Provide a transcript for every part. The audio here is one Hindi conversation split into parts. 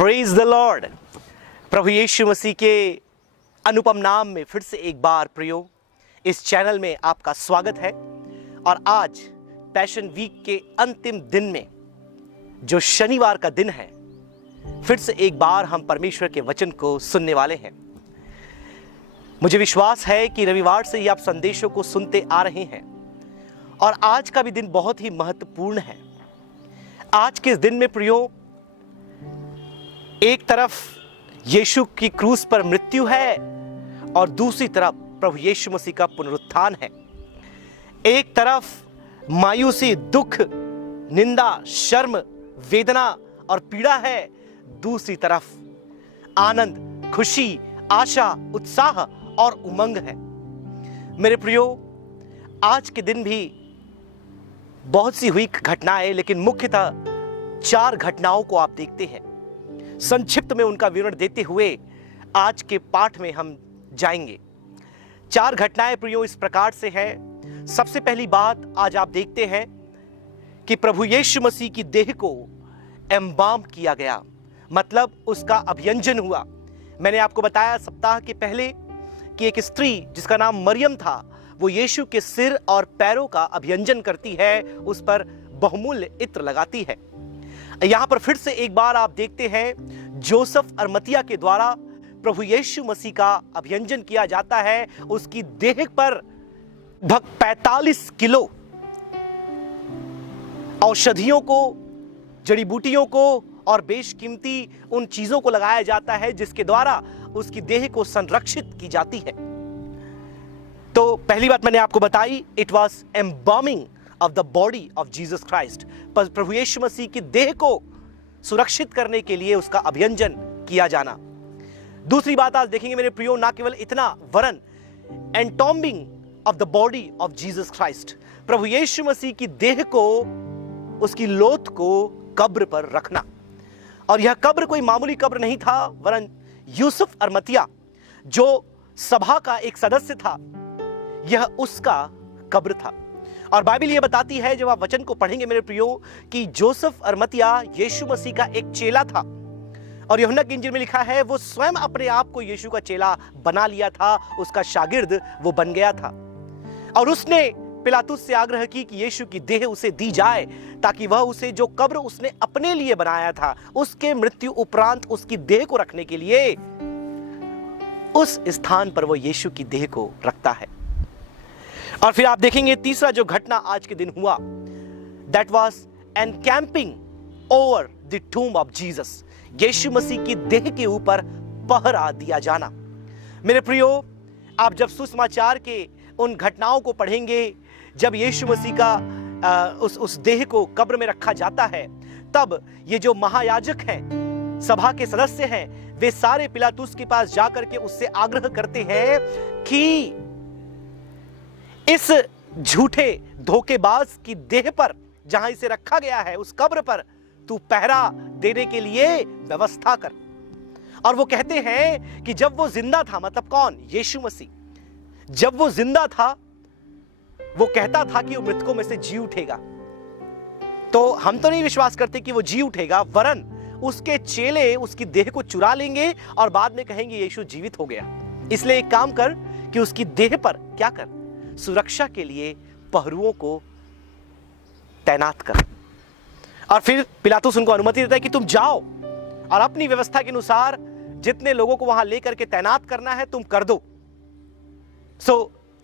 Praise the Lord. प्रभु यीशु मसीह के अनुपम नाम में फिर से एक बार प्रियो इस चैनल में आपका स्वागत है। और आज पैशन वीक के अंतिम दिन में जो शनिवार का दिन है, फिर से एक बार हम परमेश्वर के वचन को सुनने वाले हैं। मुझे विश्वास है कि रविवार से ही आप संदेशों को सुनते आ रहे हैं और आज का भी दिन बहुत ही महत्वपूर्ण है। आज के इस दिन में प्रियो, एक तरफ यीशु की क्रूस पर मृत्यु है और दूसरी तरफ प्रभु यीशु मसीह का पुनरुत्थान है। एक तरफ मायूसी, दुख, निंदा, शर्म, वेदना और पीड़ा है, दूसरी तरफ आनंद, खुशी, आशा, उत्साह और उमंग है। मेरे प्रियो, आज के दिन भी बहुत सी हुई घटनाएं, लेकिन मुख्यतः 4 घटनाओं को आप देखते हैं। संक्षिप्त में उनका विवरण देते हुए आज के पाठ में हम जाएंगे। 4 घटनाएं प्रियो इस प्रकार से हैं। सबसे पहली बात आज आप देखते हैं कि प्रभु यीशु मसीह की देह को एम्बाम किया गया, मतलब उसका अभियंजन हुआ। मैंने आपको बताया सप्ताह के पहले कि एक स्त्री जिसका नाम मरियम था, वो यीशु के सिर और पैरों का अभियंजन करती है, उस पर बहुमूल्य इत्र लगाती है। यहां पर फिर से एक बार आप देखते हैं जोसेफ अरमतिया के द्वारा प्रभु यीशु मसीह का अभियंजन किया जाता है। उसकी देह पर 45 किलो औषधियों को, जड़ी बूटियों को और बेशकीमती उन चीजों को लगाया जाता है जिसके द्वारा उसकी देह को संरक्षित की जाती है। तो पहली बात मैंने आपको बताई, it was embalming of the body of Jesus Christ. पर प्रभु यीशु मसीह की देह को सुरक्षित करने के लिए उसका अभियंजन किया जाना। दूसरी बात आज देखेंगे मेरे प्रियो, ना केवल इतना वरन entombing of the body of Jesus Christ, प्रभु यीशु मसीह की देह को, उसकी लोथ को कब्र पर रखना। और यह कब्र कोई मामूली कब्र नहीं था, वरन यूसुफ अरमतिया जो सभा का एक सदस्य था, यह उसका कब्र था। और बाइबल ये बताती है, जब आप वचन को पढ़ेंगे मेरे प्रियो, कि जोसेफ अरमतिया यीशु मसीह का एक चेला था। और यूहन्ना की इंजील में लिखा है, वो स्वयं अपने आप को यीशु का चेला बना लिया था, उसका शागिर्द वो बन गया था। और उसने पिलातुस से आग्रह की कि यीशु की देह उसे दी जाए, ताकि वह उसे जो कब्र उसने अपने लिए बनाया था, उसके मृत्यु उपरांत उसकी देह को रखने के लिए उस स्थान पर वो यीशु की देह को रखता है। और फिर आप देखेंगे तीसरा जो घटना आज के दिन हुआ, that was encamping over the tomb of Jesus. Yeshu Masih की देह के ऊपर पहरा दिया जाना। मेरे प्रियो, आप जब सुसमाचार के उन घटनाओं को पढ़ेंगे, जब यीशु मसीह का उस देह को कब्र में रखा जाता है, तब ये जो महायाजक हैं, सभा के सदस्य हैं, वे सारे पिलातुस के पास जाकर के उससे आग्रह करते हैं कि इस झूठे धोखेबाज की देह पर, जहां इसे रखा गया है, उस कब्र पर तू पहरा देने के लिए व्यवस्था कर। और वो कहते हैं कि जब वो जिंदा था, मतलब कौन? यीशु मसीह। जब वो जिंदा था, वो कहता था कि वो मृतकों में से जी उठेगा। तो हम तो नहीं विश्वास करते कि वो जी उठेगा, वरन उसके चेले उसकी देह को चुरा लेंगे और बाद में कहेंगे यीशु जीवित हो गया। इसलिए एक काम कर कि उसकी देह पर क्या कर, सुरक्षा के लिए पहरुओं को तैनात कर। और फिर पिलातुस उनको अनुमति देता है कि तुम जाओ और अपनी व्यवस्था के अनुसार जितने लोगों को वहां लेकर के तैनात करना है तुम कर दो।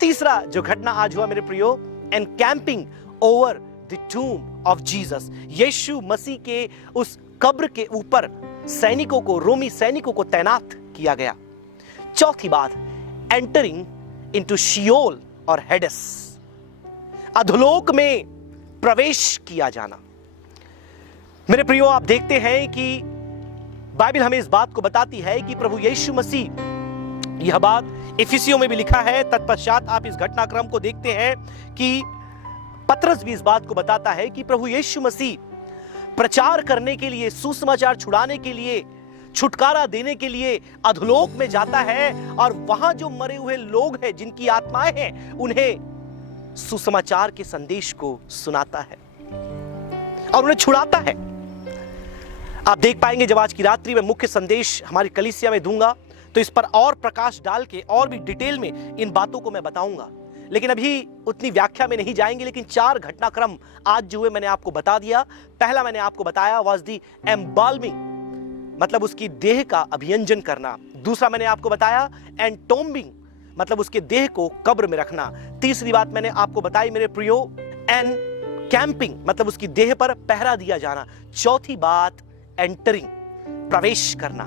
तीसरा जो घटना आज हुआ मेरे प्रियो, encamping over the tomb of Jesus. Yeshu Masih के उस कब्र के ऊपर सैनिकों को, रोमी सैनिकों को तैनात किया गया। चौथी बात, एंटरिंग इनटू शियोल और हेडेस, अधोलोक में प्रवेश किया जाना। मेरे प्रियो, आप देखते हैं कि बाइबल हमें इस बात को बताती है कि प्रभु यीशु मसीह, यह बात इफिसियों में भी लिखा है। तत्पश्चात आप इस घटनाक्रम को देखते हैं कि पतरस भी इस बात को बताता है कि प्रभु यीशु मसीह प्रचार करने के लिए, सुसमाचार छुड़ाने के लिए, छुटकारा देने के लिए अधोलोक में जाता है और वहां जो मरे हुए लोग हैं, जिनकी आत्माएं हैं, उन्हें सुसमाचार के संदेश को सुनाता है और उन्हें छुड़ाता है। आप देख पाएंगे जब आज की रात्रि में मुख्य संदेश हमारी कलीसिया में दूंगा तो इस पर और प्रकाश डाल के और भी डिटेल में इन बातों को मैं बताऊंगा। लेकिन अभी उतनी व्याख्या में नहीं जाएंगे, लेकिन 4 घटनाक्रम आज जो है मैंने आपको बता दिया। पहला मैंने आपको बताया वाज दी एम्बाल्मिंग, मतलब उसकी देह का अभियंजन करना। दूसरा मैंने आपको बताया एंटोम्बिंग, मतलब उसके देह को कब्र में रखना। तीसरी बात मैंने आपको बताई मेरे प्रियो एन कैंपिंग, मतलब उसकी देह पर पहरा दिया जाना। चौथी बात एंटरिंग, प्रवेश करना।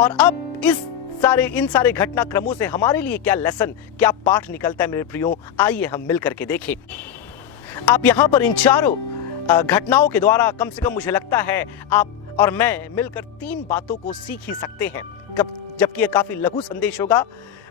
और अब इन सारे घटनाक्रमों से हमारे लिए क्या लेसन, क्या पाठ निकलता है मेरे प्रियो, आइए हम मिलकर के देखें। आप यहां पर इन चारों घटनाओं के द्वारा कम से कम मुझे लगता है आप और मैं मिलकर 3 बातों को सीख ही सकते हैं। जबकि यह काफी लघु संदेश होगा,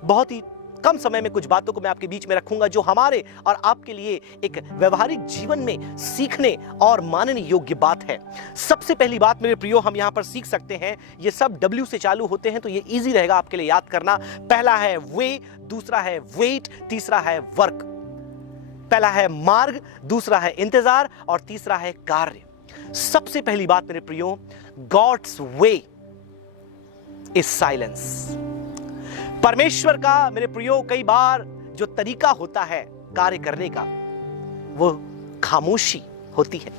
बहुत ही कम समय में कुछ बातों को मैं आपके बीच में रखूंगा जो हमारे और आपके लिए एक व्यवहारिक जीवन में सीखने और मानने योग्य बात है। सबसे पहली बात मेरे प्रियो हम यहां पर सीख सकते हैं, ये सब W से चालू होते हैं तो ये इजी रहेगा आपके लिए याद करना। पहला है वे, दूसरा है वेट, तीसरा है वर्क। पहला है मार्ग, दूसरा है इंतजार और तीसरा है कार्य। सबसे पहली बात मेरे प्रियो, गॉड्स वे इज साइलेंस। परमेश्वर का मेरे प्रियो कई बार जो तरीका होता है कार्य करने का वो खामोशी होती है।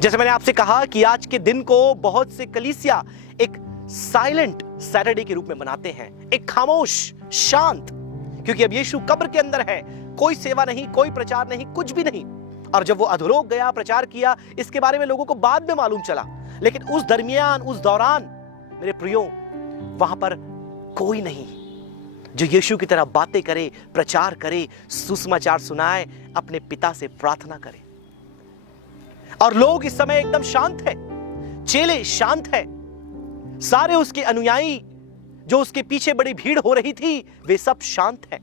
जैसे मैंने आपसे कहा कि आज के दिन को बहुत से कलीसिया एक साइलेंट सैटरडे के रूप में मनाते हैं, एक खामोश, शांत, क्योंकि अब यीशु कब्र के अंदर है, कोई सेवा नहीं, कोई प्रचार नहीं, कुछ भी नहीं। और जब वो अधोलोक गया, प्रचार किया, इसके बारे में लोगों को बाद में मालूम चला। लेकिन उस दरमियान, उस दौरान मेरे प्रियो वहां पर कोई नहीं जो यीशु की तरह बातें करे, प्रचार करे, सुसमाचार सुनाए, अपने पिता से प्रार्थना करे। और लोग इस समय एकदम शांत है, चेले शांत है, सारे उसके अनुयायी जो उसके पीछे बड़ी भीड़ हो रही थी वे सब शांत हैं।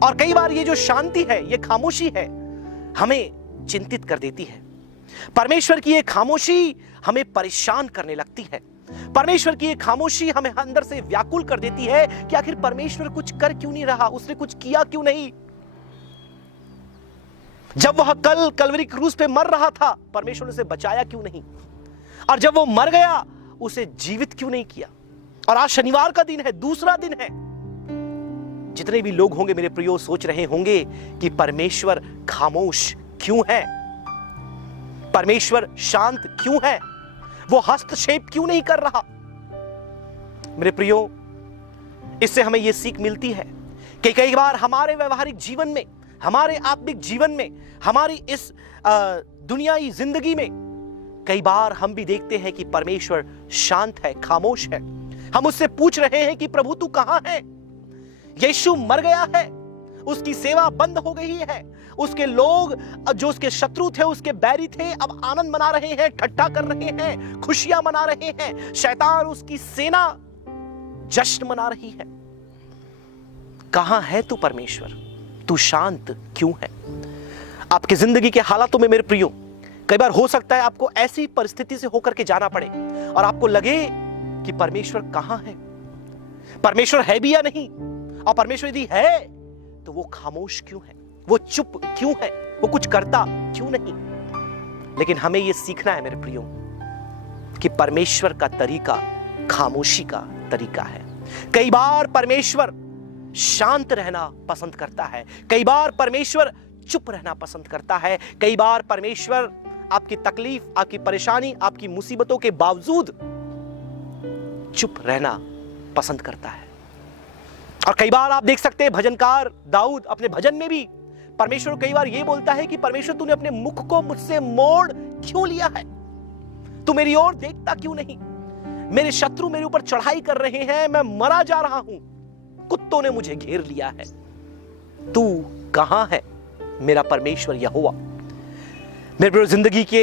और कई बार ये जो शांति है, ये खामोशी है, हमें चिंतित कर देती है। परमेश्वर की ये खामोशी हमें परेशान करने लगती है। परमेश्वर की ये खामोशी हमें अंदर से व्याकुल कर देती है कि आखिर परमेश्वर कुछ कर क्यों नहीं रहा, उसने कुछ किया क्यों नहीं। जब वह कलवरी क्रूस पे मर रहा था, परमेश्वर ने उसे बचाया क्यों नहीं, और जब वो मर गया उसे जीवित क्यों नहीं किया। और आज शनिवार का दिन है, दूसरा दिन है। जितने भी लोग होंगे मेरे प्रियो सोच रहे होंगे कि परमेश्वर खामोश क्यों है, परमेश्वर शांत क्यों है, वो हस्तक्षेप क्यों नहीं कर रहा। मेरे प्रियो, इससे हमें यह सीख मिलती है कि कई बार हमारे व्यवहारिक जीवन में, हमारे आत्मिक जीवन में, हमारी इस दुनियाई जिंदगी में कई बार हम भी देखते हैं कि परमेश्वर शांत है, खामोश है। हम उससे पूछ रहे हैं कि प्रभु तू कहां है। यीशु मर गया है, उसकी सेवा बंद हो गई है, उसके लोग जो उसके शत्रु थे, उसके बैरी थे, अब आनंद मना रहे हैं, ठट्ठा कर रहे हैं, खुशियां मना रहे हैं। शैतान, उसकी सेना जश्न मना रही है। कहां है तू परमेश्वर, तू शांत क्यों है। आपकी जिंदगी के हालातों में मेरे प्रियो कई बार हो सकता है आपको ऐसी परिस्थिति से होकर के जाना पड़े और आपको लगे कि परमेश्वर कहां है, परमेश्वर है भी या नहीं, और परमेश्वर यदि है तो वो खामोश क्यों है, वो चुप क्यों है, वो कुछ करता क्यों नहीं। लेकिन हमें यह सीखना है मेरे प्रियो कि परमेश्वर का तरीका खामोशी का तरीका है। कई बार परमेश्वर शांत रहना पसंद करता है, कई बार परमेश्वर चुप रहना पसंद करता है, कई बार परमेश्वर आपकी तकलीफ, आपकी परेशानी, आपकी मुसीबतों के बावजूद चुप रहना पसंद करता है। और कई बार आप देख सकते हैं भजनकार दाऊद अपने भजन में भी परमेश्वर कई बार यह बोलता है कि परमेश्वर तूने अपने मुख को मुझसे मोड़ क्यों लिया है, तू मेरी ओर देखता क्यों नहीं। मेरे शत्रु मेरे ऊपर चढ़ाई कर रहे हैं, मैं मरा जा रहा हूं, कुत्तों ने मुझे घेर लिया है, तू कहां है मेरा परमेश्वर यहोवा। मेरे जिंदगी के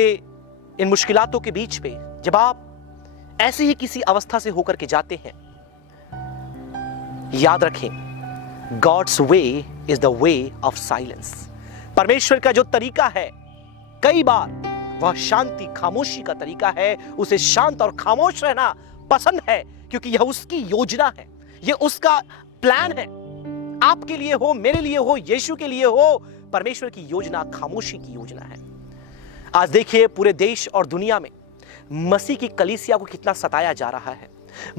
इन मुश्किलातों के बीच पे जब आप ऐसे ही किसी अवस्था से होकर के जाते हैं, याद रखें God's way is the way of silence. परमेश्वर का जो तरीका है कई बार वह शांति खामोशी का तरीका है। उसे शांत और खामोश रहना पसंद है क्योंकि यह उसकी योजना है, यह उसका प्लान है। आपके लिए हो, मेरे लिए हो, यीशु के लिए हो, परमेश्वर की योजना खामोशी की योजना है। आज देखिए पूरे देश और दुनिया में मसीह की कलीसिया को कितना सताया जा रहा है,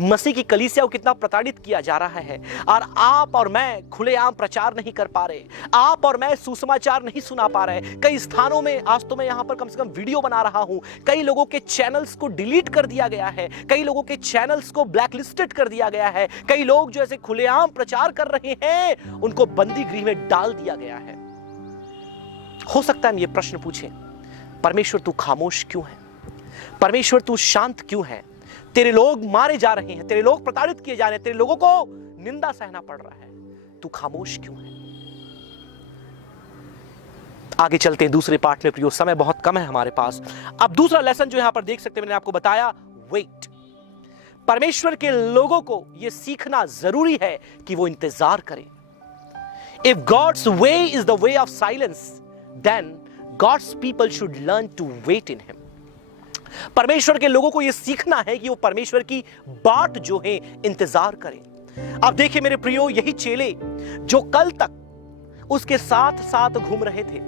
मसीह की कलीसिया को कितना प्रताड़ित किया जा रहा है। और आप और मैं खुलेआम प्रचार नहीं कर पा रहे, आप और मैं सुसमाचार नहीं सुना पा रहे। कई स्थानों में आज तो मैं यहां पर कम से कम वीडियो बना रहा हूं, कई लोगों के चैनल्स को डिलीट कर दिया गया है, कई लोगों के चैनल्स को ब्लैकलिस्टेड कर दिया गया है, कई लोग जो ऐसे खुलेआम प्रचार कर रहे हैं उनको बंदी गृह में डाल दिया गया है। हो सकता है हम ये प्रश्न पूछें, परमेश्वर तू खामोश क्यों है? परमेश्वर तू शांत क्यों है? तेरे लोग मारे जा रहे हैं, तेरे लोग प्रताड़ित किए जा रहे हैं, तेरे लोगों को निंदा सहना पड़ रहा है, तू खामोश क्यों है? आगे चलते हैं दूसरे पार्ट में प्रियो, समय बहुत कम है हमारे पास। अब दूसरा लेसन जो यहां पर देख सकते हैं, मैंने आपको बताया, वेट। परमेश्वर के लोगों को यह सीखना जरूरी है कि वो इंतजार करें। If God's way is the way of silence, then God's people should learn to wait in him. परमेश्वर के लोगों को यह सीखना है कि वो परमेश्वर की बाट जो है इंतजार करें। अब देखिए मेरे प्रियो, यही चेले जो कल तक उसके साथ साथ घूम रहे थे,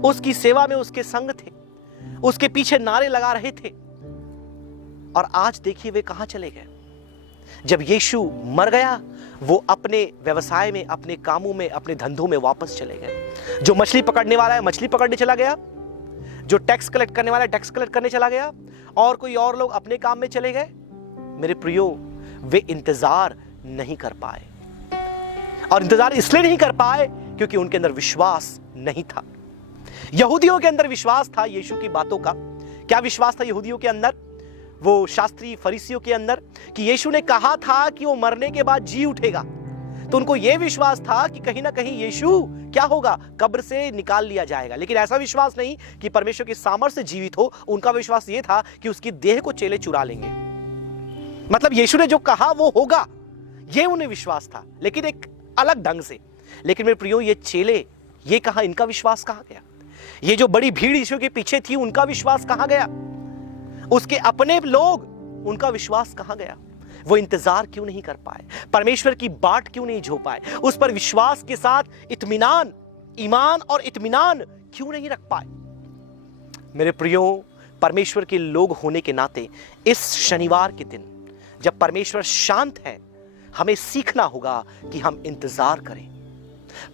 उसकी सेवा में उसके संग थे, उसके पीछे नारे लगा रहे थे, और आज देखिए वे कहां चले गए। जब यीशु मर गया, वो अपने व्यवसाय में, अपने कामों में, अपने धंधों में वापस चले गए। जो मछली पकड़ने वाला है मछली पकड़ने चला गया, जो टैक्स कलेक्ट करने वाला है टैक्स कलेक्ट करने चला गया, और कोई और लोग अपने काम में चले गए। मेरे प्रियो, वे इंतजार नहीं कर पाए, और इंतजार इसलिए नहीं कर पाए क्योंकि उनके अंदर विश्वास नहीं था। यहूदियों के अंदर विश्वास था यीशु की बातों का। क्या विश्वास था यहूदियों के अंदर, वो शास्त्री फरीसियों के अंदर, कि यीशु ने कहा था कि वो मरने के बाद जी उठेगा। तो उनको यह विश्वास था कि कहीं ना कहीं यीशु क्या होगा, कब्र से निकाल लिया जाएगा। लेकिन ऐसा विश्वास नहीं कि परमेश्वर की सामर्थ्य से जीवित हो। उनका विश्वास यह था कि उसकी देह को चेले चुरा लेंगे। मतलब यीशु ने जो कहा वो होगा, यह उन्हें विश्वास था, लेकिन एक अलग ढंग से। लेकिन मेरे प्रियो, ये चेले, ये कहां, इनका विश्वास कहां गया? ये जो बड़ी भीड़ यीशु के पीछे थी, उनका विश्वास कहां गया? उसके अपने लोग, उनका विश्वास कहां गया? वो इंतजार क्यों नहीं कर पाए? परमेश्वर की बाट क्यों नहीं झो पाए? उस पर विश्वास के साथ इत्मीनान, ईमान और इत्मीनान क्यों नहीं रख पाए? मेरे प्रियो, परमेश्वर के लोग होने के नाते इस शनिवार के दिन जब परमेश्वर शांत है, हमें सीखना होगा कि हम इंतजार करें।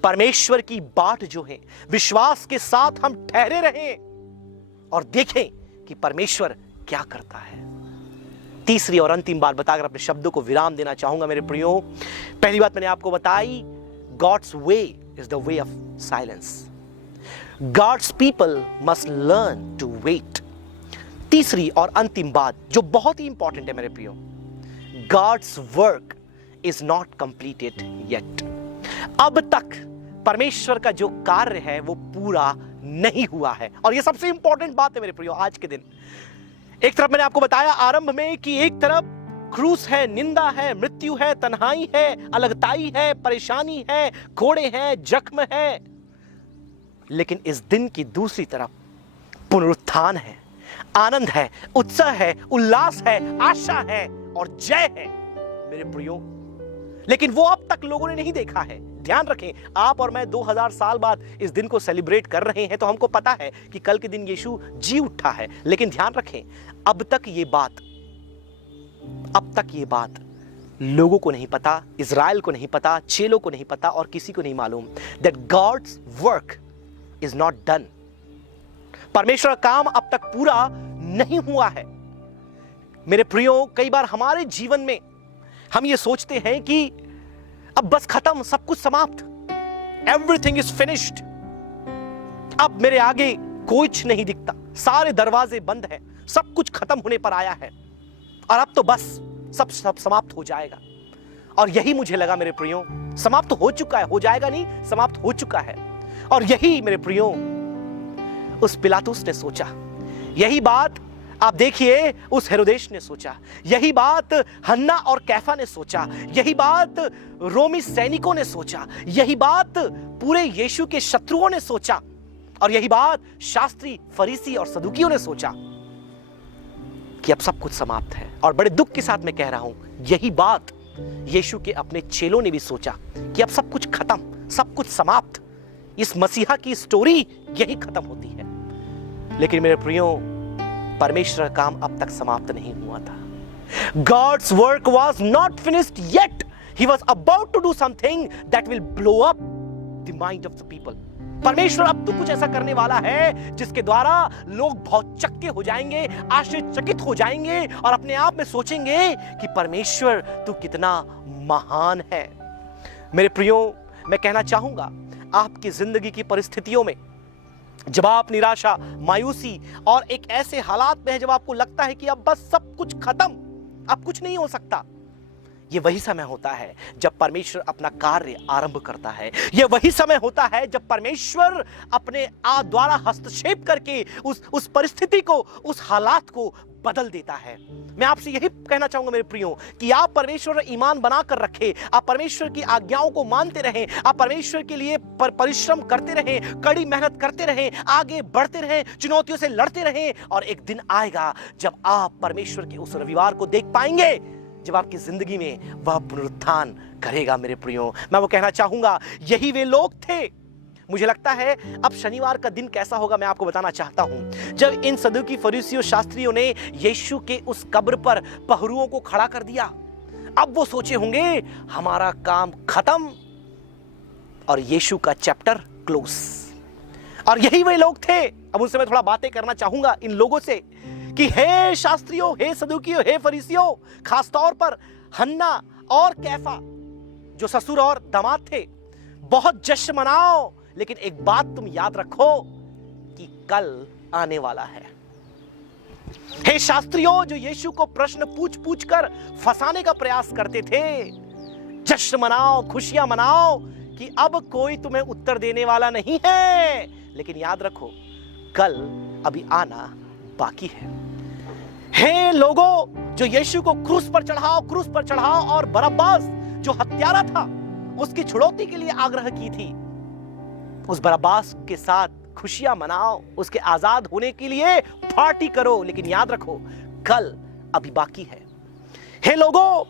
परमेश्वर की बाट जो है, विश्वास के साथ हम ठहरे रहें और देखें कि परमेश्वर क्या करता है। तीसरी और अंतिम बात बताकर अपने शब्दों को विराम देना चाहूंगा मेरे प्रियो। पहली बात मैंने आपको बताई, God's way is the way of silence. God's people must learn to wait. तीसरी और अंतिम बात जो बहुत ही इंपॉर्टेंट है मेरे प्रियो, God's work is not completed yet. अब तक परमेश्वर का जो कार्य है वो पूरा नहीं हुआ है। और ये सबसे इंपॉर्टेंट बात है मेरे प्रियो आज के दिन। एक तरफ मैंने आपको बताया आरंभ में कि एक तरफ क्रूस है, निंदा है, मृत्यु है, तन्हाई है, अलगताई है, परेशानी है, कोड़े हैं, जख्म है, लेकिन इस दिन की दूसरी तरफ पुनरुत्थान है, आनंद है, उत्साह है, उल्लास है, आशा है और जय है मेरे प्रियो। लेकिन वो अब तक लोगों ने नहीं देखा है। ध्यान रखें, आप और मैं 2000 साल बाद इस दिन को सेलिब्रेट कर रहे हैं, तो हमको पता है कि कल के दिन यीशु जी उठा है। लेकिन ध्यान रखें, अब तक ये बात लोगों को नहीं पता, इज़राइल को नहीं पता, चेलों को नहीं पता और किसी को नहीं मालूम that God's work is not done. परमेश्वर का काम अब तक पूरा नहीं हुआ है। मेरे प्रियो, कई बार हमारे जीवन में हम ये सोचते हैं कि अब बस खत्म, सब कुछ समाप्त, एवरीथिंग इज फिनिश्ड, अब मेरे आगे कुछ नहीं दिखता, सारे दरवाजे बंद हैं, सब कुछ खत्म होने पर आया है और अब तो बस सब समाप्त हो जाएगा। और यही मुझे लगा मेरे प्रियो, समाप्त हो चुका है, हो जाएगा नहीं, समाप्त हो चुका है। और यही मेरे प्रियो उस पिलातुस ने सोचा, यही बात आप देखिए उस हेरोदेश ने सोचा, यही बात हन्ना और कैफा ने सोचा, यही बात रोमी सैनिकों ने सोचा, यही बात पूरे यीशु के शत्रुओं ने सोचा, और यही बात शास्त्री, फरीसी और सदुकियों ने सोचा कि अब सब कुछ समाप्त है। और बड़े दुख के साथ मैं कह रहा हूं, यही बात यीशु के अपने चेलों ने भी सोचा कि अब सब कुछ खत्म, सब कुछ समाप्त, इस मसीहा की स्टोरी यही खत्म होती है। लेकिन मेरे प्रियो, परमेश्वर का काम अब तक समाप्त नहीं हुआ था। God's work was not finished yet. He was about to do something that will blow up the mind of the people. परमेश्वर अब तो कुछ ऐसा करने वाला है जिसके द्वारा लोग बहुत चक्के हो जाएंगे, आश्चर्यचकित हो जाएंगे और अपने आप में सोचेंगे कि परमेश्वर तू कितना महान है। मेरे प्रियो, मैं कहना चाहूंगा, आपकी जिंदगी की परिस्थितियों में जब आप निराशा, मायूसी और एक ऐसे हालात में है जब आपको लगता है कि अब बस सब कुछ खत्म, अब कुछ नहीं हो सकता, ये वही समय होता है जब परमेश्वर अपना कार्य आरंभ करता है। ये वही समय होता है जब परमेश्वर अपने द्वारा हस्तक्षेप करके उस परिस्थिति को, उस हालात को बदल देता है। मैं आपसे यही कहना चाहूंगा मेरे प्रियो कि आप परमेश्वर पर ईमान बनाकर रखें, आप परमेश्वर की आज्ञाओं को मानते रहें, आप परमेश्वर के लिए परिश्रम करते रहें, कड़ी मेहनत करते रहें, आगे बढ़ते रहें, चुनौतियों से लड़ते रहें और एक दिन आएगा जब आप परमेश्वर के उस रविवार को देख पाएंगे जब आपकी जिंदगी में वह पुनरुत्थान करेगा। मेरे प्रियो, मैं वो कहना चाहूंगा, यही वे लोग थे। मुझे लगता है अब शनिवार का दिन कैसा होगा मैं आपको बताना चाहता हूं। जब इन सदूकी फरीसियों शास्त्रियों ने यीशु के उस कब्र पर पहरुओं को खड़ा कर दिया, अब वो सोचे होंगे हमारा काम खत्म और यीशु का चैप्टर क्लोज। और यही वे लोग थे। अब उनसे मैं थोड़ा बातें करना चाहूंगा इन लोगों से कि हे शास्त्रियों, हे सदूकियों, हे फरीसियों, खासतौर पर हन्ना और कैफा जो ससुर और दामाद थे, बहुत जश्न मनाओ, लेकिन एक बात तुम याद रखो कि कल आने वाला है। हे शास्त्रियों जो यीशु को प्रश्न पूछ कर फंसाने का प्रयास करते थे, जश्न मनाओ, खुशियां मनाओ कि अब कोई तुम्हें उत्तर देने वाला नहीं है, लेकिन याद रखो कल अभी आना बाकी है। हे लोगों जो यीशु को क्रूस पर चढ़ाओ और बरअब्बास जो हत्यारा था उसकी छुड़ौती के लिए आग्रह की थी, उस बरअब्बास के साथ खुशियां मनाओ, उसके आजाद होने के लिए पार्टी करो, लेकिन याद रखो कल अभी बाकी है। हे लोगों,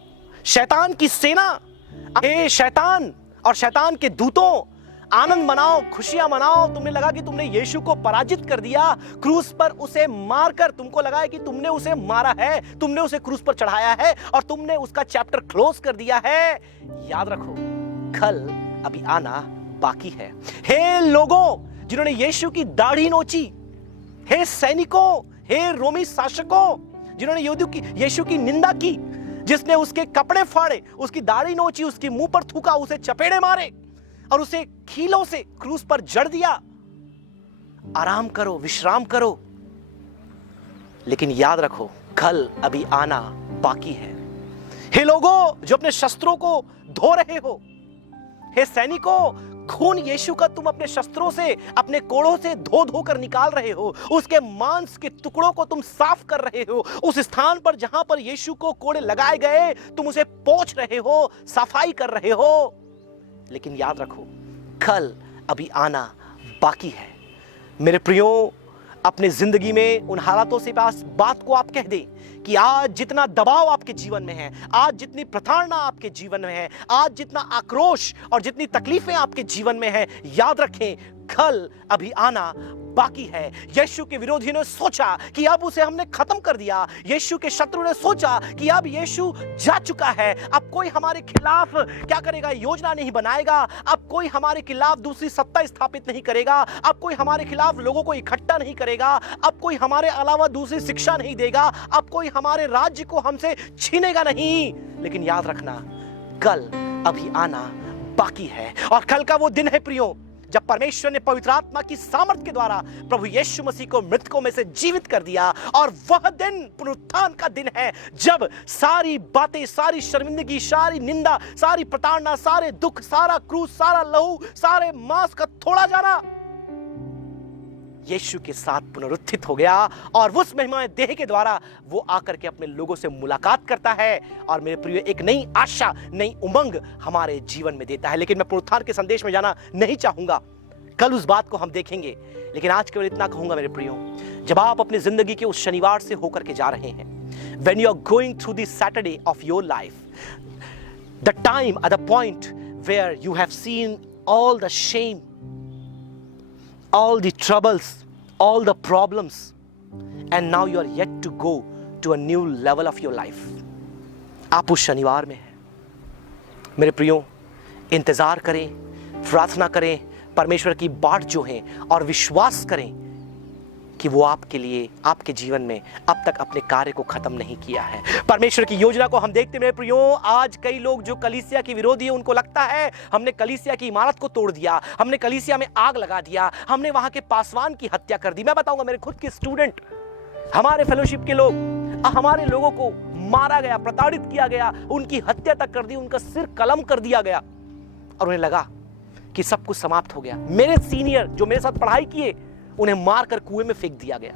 शैतान की सेना, हे शैतान और शैतान के दूतों, आनंद मनाओ, खुशियां मनाओ। तुमने लगा कि तुमने यीशु को पराजित कर दिया, क्रूस पर उसे मारकर तुमको लगा है कि तुमने उसे मारा है, तुमने उसे क्रूस पर चढ़ाया है और तुमने उसका चैप्टर क्लोज कर दिया है। याद रखो कल अभी आना बाकी है। हे लोगों जिन्होंने यीशु की दाढ़ी नोची, हे सैनिकों, हे रोमी शासकों जिन्होंने यीशु की निंदा की, जिसने उसके कपड़े फाड़े, उसकी दाढ़ी नोची, उसके मुंह पर थूका, उसे चपेड़े मारे और उसे कीलों से क्रूस पर जड़ दिया। आराम करो, विश्राम करो, लेकिन याद रखो कल अभी आना बाकी है। हे लोगों जो अपने शस्त्रों को धो रहे हो, हे सैनिकों, खून यीशु का तुम अपने शस्त्रों से, अपने कोड़ों से धो कर निकाल रहे हो, उसके मांस के टुकड़ों को तुम साफ कर रहे हो, उस स्थान पर जहां पर यीशु को कोड़े लगाए गए तुम उसे पोंछ रहे हो, सफाई कर रहे हो, लेकिन याद रखो कल अभी आना बाकी है। मेरे प्रियो, अपने जिंदगी में उन हालातों से पास बात को आप कह दें कि आज जितना दबाव आपके जीवन में है, आज जितनी प्रताड़ना आपके जीवन में है, आज जितना आक्रोश और जितनी तकलीफें आपके जीवन में है, याद रखें कल अभी आना बाकी है। यीशु के विरोधियों ने सोचा कि अब उसे हमने खत्म कर दिया, यीशु के शत्रु ने सोचा कि अब यीशु जा चुका है, अब कोई हमारे खिलाफ क्या करेगा, योजना नहीं बनाएगा, अब कोई हमारे खिलाफ दूसरी सत्ता स्थापित नहीं करेगा, अब कोई हमारे खिलाफ लोगों को इकट्ठा नहीं करेगा, अब कोई हमारे अलावा दूसरी शिक्षा नहीं देगा, अब कोई हमारे राज्य को हमसे छीनेगा नहीं। लेकिन याद रखना कल अभी आना बाकी है। और कल का वो दिन है प्रियो जब परमेश्वर ने पवित्र आत्मा की सामर्थ के द्वारा प्रभु यीशु मसीह को मृतकों में से जीवित कर दिया। और वह दिन पुनरुत्थान का दिन है जब सारी बातें, सारी शर्मिंदगी, सारी निंदा, सारी प्रताड़ना, सारे दुख, सारा क्रूस, सारा लहू, सारे मांस का थोड़ा जाना यीशु के साथ पुनरुत्थित हो गया और उस महिमा देह के द्वारा वो आकर के अपने लोगों से मुलाकात करता है और मेरे प्रिय एक नई आशा, नई उमंग हमारे जीवन में देता है। लेकिन मैं पुनरुत्थान के संदेश में जाना नहीं चाहूंगा, कल उस बात को हम देखेंगे। लेकिन आज केवल इतना कहूंगा मेरे प्रियो, जब आप अपनी जिंदगी के उस शनिवार से होकर के जा रहे हैं, when you are going through the Saturday of your life, the time at the point where you have seen all the shame, all the troubles, all the problems, and now you are yet to go to a new level of your life. आप उस शनिवार में हैं। मेरे प्रियो, इंतजार करें, प्रार्थना करें परमेश्वर की बाट जो है, और विश्वास करें कि वो आपके लिए, आपके जीवन में अब तक अपने कार्य को खत्म नहीं किया है। परमेश्वर की योजना को हम देखते हैं मेरे प्रियो। आज कई लोग जो कलीसिया के विरोधी है, उनको लगता है हमने कलीसिया की इमारत को तोड़ दिया, हमने कलीसिया में आग लगा दिया, हमने वहां के पासवान की हत्या कर दी। मैं बताऊंगा, मेरे खुद के स्टूडेंट, हमारे फेलोशिप के लोग, हमारे लोगों को मारा गया, प्रताड़ित किया गया, उनकी हत्या तक कर दी, उनका सिर कलम कर दिया गया, और उन्हें लगा कि सब कुछ समाप्त हो गया। मेरे सीनियर जो मेरे साथ पढ़ाई किए, उन्हें मारकर कुएं में फेंक दिया गया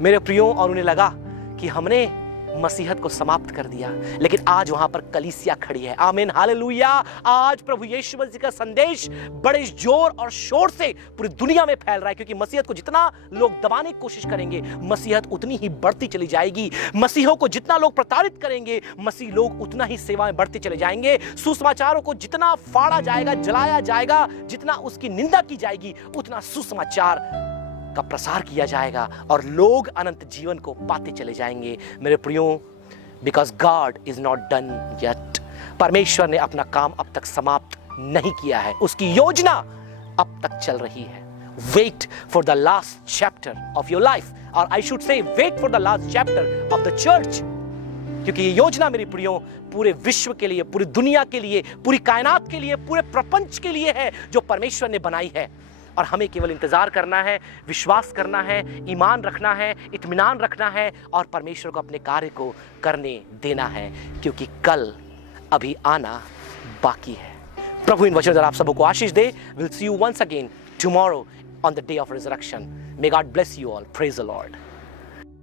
मेरे प्रियो, और उन्हें लगा कि हमने मसीहत को समाप्त कर दिया। लेकिन आज वहां पर कलीसिया खड़ी है। आमीन, हालेलुया। आज प्रभु यीशु मसीह का संदेश बड़े जोर और शोर से पूरी दुनिया में फैल रहा है, क्योंकि मसीहत को जितना लोग दबाने की कोशिश करेंगे, मसीहत उतनी ही बढ़ती चली जाएगी। मसीहों को जितना लोग प्रताड़ित करेंगे, मसीह लोग उतना ही सेवाएं बढ़ते चले जाएंगे। सुसमाचारों को जितना फाड़ा जाएगा, जलाया जाएगा, जितना उसकी निंदा की जाएगी, उतना सुसमाचार का प्रसार किया जाएगा और लोग अनंत जीवन को पाते चले जाएंगे मेरे प्रियो। Because God is not done yet. परमेश्वर ने अपना काम अब तक समाप्त नहीं किया है, उसकी योजना अब तक चल रही है। Wait for the last chapter of your life, और I should say wait for the last chapter of the church, क्योंकि ये योजना मेरे प्रियो पूरे विश्व के लिए, पूरी दुनिया के लिए, पूरी कायनात के लिए, पूरे प्रपंच के लिए है, जो परमेश्वर ने बनाई है। और हमें केवल इंतजार करना है, विश्वास करना है, ईमान रखना है, इत्मीनान रखना है, और परमेश्वर को अपने कार्य को करने देना है, क्योंकि कल अभी आना बाकी है। प्रभु इन वचनों द्वारा आप सबको आशीष दे। Will see you once again tomorrow on the day of resurrection. May God bless you all. Praise the Lord.